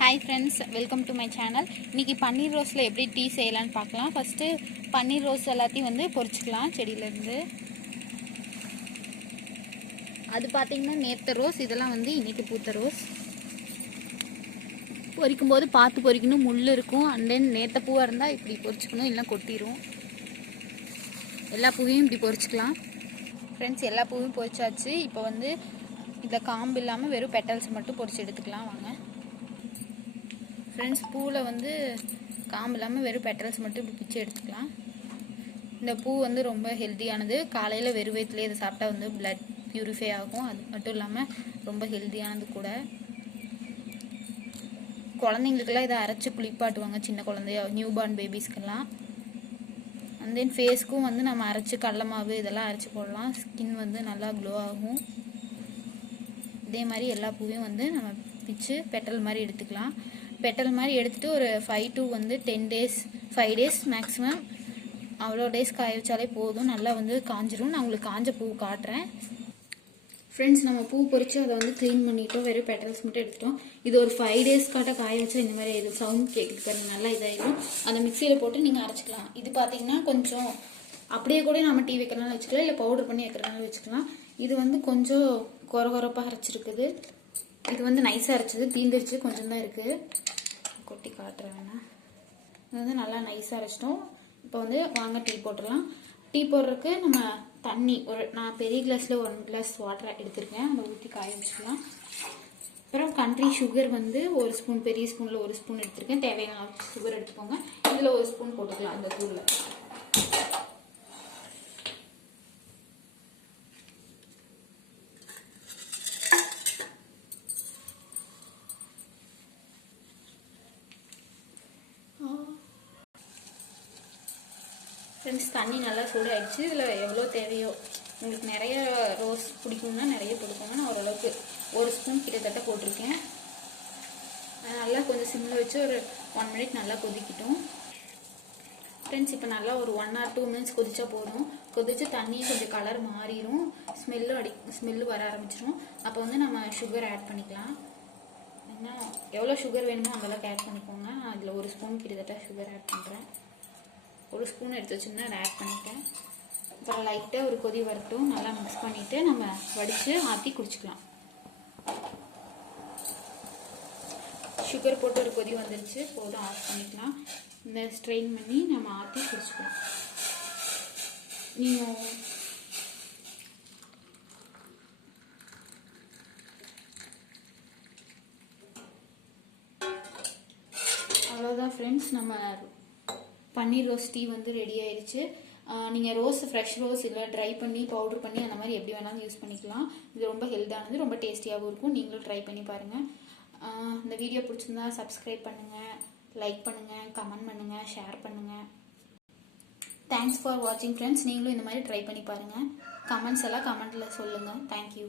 Hi friends welcome to my channel இன்றைக்கி பன்னீர் ரோஸில் எப்படி டீ செய்யலான்னு பார்க்கலாம். ஃபஸ்ட்டு பன்னீர் ரோஸ் எல்லாத்தையும் வந்து பொறிச்சிக்கலாம் செடியிலேருந்து. அது பார்த்தீங்கன்னா நேற்று ரோஸ் இதெல்லாம் வந்து இன்றைக்கி பூத்த ரோஸ். பொரிக்கும் போது பார்த்து பொரிக்கணும் முள் இருக்கும். அண்ட் தென் நேற்ற பூவாக இருந்தால் இப்படி பொறிச்சிக்கணும் இல்லை கொட்டிடும் எல்லா பூவையும் இப்படி பொறிச்சிக்கலாம் ஃப்ரெண்ட்ஸ் எல்லா பூவையும் பொரிச்சாச்சு. இப்போ வந்து இதில் காம்பு இல்லாமல் வெறும் பெட்டல்ஸ் மட்டும் பொரிச்சு எடுத்துக்கலாம். வாங்க. ஃப்ரெண்ட்ஸ் பூவில் வந்து காம்பு இல்லாமல் வெறும் பெட்டல்ஸ் மட்டும் இப்படி பிச்சு எடுத்துக்கலாம். இந்த பூ வந்து ரொம்ப ஹெல்த்தியானது காலையில் வெறும் வயிற்றுலேயே இதை சாப்பிட்டா வந்து பிளட் ப்யூரிஃபை ஆகும். அது மட்டும் இல்லாமல் ரொம்ப ஹெல்த்தியானது கூட. குழந்தைங்களுக்கெல்லாம் இதை அரைச்சி குளிப்பாட்டுவாங்க. சின்ன குழந்தைய நியூ பார்ன் பேபிஸ்க்கெல்லாம் அண்ட் தென் ஃபேஸ்க்கும் வந்து நம்ம அரைச்சி கடல மாவு இதெல்லாம் அரைச்சி போடலாம். ஸ்கின் வந்து நல்லா க்ளோ ஆகும். இதே மாதிரி எல்லா பூவையும் வந்து நம்ம பிச்சு பெட்டல் மாதிரி எடுத்துக்கலாம். பெட்டல் மாதிரி எடுத்துகிட்டு ஒரு ஃபைவ் டு வந்து ten days five days maximum அவ்வளோ டேஸ் காய வச்சாலே போதும். நல்லா வந்து காஞ்சிரும். நான் உங்களுக்கு காஞ்ச பூ காட்டுறேன். ஃப்ரெண்ட்ஸ் நம்ம பூ பொறிச்சு அதை வந்து க்ளீன் பண்ணிட்டோம். வெறும் பெட்டல்ஸ் மட்டும் எடுத்துட்டோம். இது ஒரு ஃபைவ் டேஸ் காட்ட காய வச்சா இந்த மாதிரி இது சவுண்ட் கேட்குது பாருங்க. நல்லா இதாகிடும் அந்த மிக்சியில் போட்டு நீங்கள் அரைச்சிக்கலாம். இது பார்த்தீங்கன்னா கொஞ்சம் அப்படியே கூட நம்ம டீ வைக்கிறனால வச்சுக்கலாம். இல்லை பவுடர் பண்ணி வைக்கிறனால வச்சுக்கலாம். இது வந்து கொஞ்சம் கொர கொரப்பாக அரைச்சிருக்குது. இது வந்து நைஸாக அரைச்சது. தீந்துருச்சு. கொஞ்சம் தான் இருக்குது கொட்டி காட்டுறேன் வேணாம் இது வந்து நல்லா நைஸாக அரைச்சிட்டோம். இப்போ வந்து வாங்க டீ போட்டுடலாம். டீ போடுறதுக்கு நம்ம தண்ணி ஒரு நான் பெரிய கிளாஸில் ஒன் கிளாஸ் வாட்டர் எடுத்திருக்கேன். அதை ஊற்றி காய வச்சுக்கலாம். அப்புறம் கண்ட்ரி சுகர் வந்து ஒரு ஸ்பூன் பெரிய ஸ்பூனில் ஒரு ஸ்பூன் எடுத்திருக்கேன். தேவையான சுகர் எடுத்துக்கோங்க. இதில் ஒரு ஸ்பூன் போட்டுக்கலாம் அந்த தூளில். ஃப்ரெண்ட்ஸ் தண்ணி நல்லா சூடாயிடுச்சு. இதில் எவ்வளோ தேவையோ உங்களுக்கு நிறைய ரோஸ் பிடிக்கும்னா நிறைய போட்டுக்கோங்க நான் ஓரளவுக்கு ஒரு ஸ்பூன் கிட்டத்தட்ட போட்டிருக்கேன். நல்லா கொஞ்சம் சிம்மில் வச்சு ஒரு ஒன் மினிட் நல்லா கொதிக்கிட்டோம். ஃப்ரெண்ட்ஸ் இப்போ நல்லா ஒரு ஒன் ஆர் டூ மினிட்ஸ் கொதிச்சா போதும். கொதிச்சு தண்ணி கொஞ்சம் கலர் மாறிடும் ஸ்மெல்லும் அடி ஸ்மெல்லு வர ஆரம்பிச்சிடும் அப்போ வந்து நம்ம சுகர் ஆட் பண்ணிக்கலாம். என்ன எவ்வளோ சுகர் வேணுமோ அந்தளவுக்கு ஆட் பண்ணிக்கோங்க. அதில் ஒரு ஸ்பூன் கிட்டத்தட்ட சுகர் ஆட் பண்ணுறேன் ஒரு ஸ்பூன் எடுத்து வச்சுருந்தா அதை ஆட் பண்ணிட்டேன் அப்புறம் லைட்டாக ஒரு கொதி வரட்டும். நல்லா மிக்ஸ் பண்ணிவிட்டு நம்ம வடித்து ஆற்றி குடிச்சிக்கலாம். சுகர் போட்டு ஒரு கொதி வந்துருச்சு. போதும் ஆஃப் பண்ணிக்கலாம். இந்த ஸ்ட்ரெயின் பண்ணி நம்ம ஆற்றி குடிச்சிக்கலாம். நீங்கள் அவ்வளோதான் ஃப்ரெண்ட்ஸ் நம்ம பன்னீர் ரோஸ் டீ வந்து ரெடி ஆயிடுச்சு நீங்கள் ரோஸ் ஃப்ரெஷ் ரோஸ் இல்லை ட்ரை பண்ணி பவுடர் பண்ணி அந்த மாதிரி எப்படி வேணாலும் யூஸ் பண்ணிக்கலாம். இது ரொம்ப ஹெல்த்தானது ரொம்ப டேஸ்டியாகவும் இருக்கும். நீங்களும் ட்ரை பண்ணி பாருங்கள் இந்த வீடியோ பிடிச்சிருந்தா சப்ஸ்கிரைப் பண்ணுங்கள் லைக் பண்ணுங்கள் கமெண்ட் பண்ணுங்கள் ஷேர் பண்ணுங்கள் தேங்க்ஸ் ஃபார் வாட்சிங் ஃப்ரெண்ட்ஸ் நீங்களும் இந்த மாதிரி ட்ரை பண்ணி பாருங்கள் கமெண்ட்ஸ் எல்லாம் கமெண்ட்டில் சொல்லுங்கள் தேங்க்யூ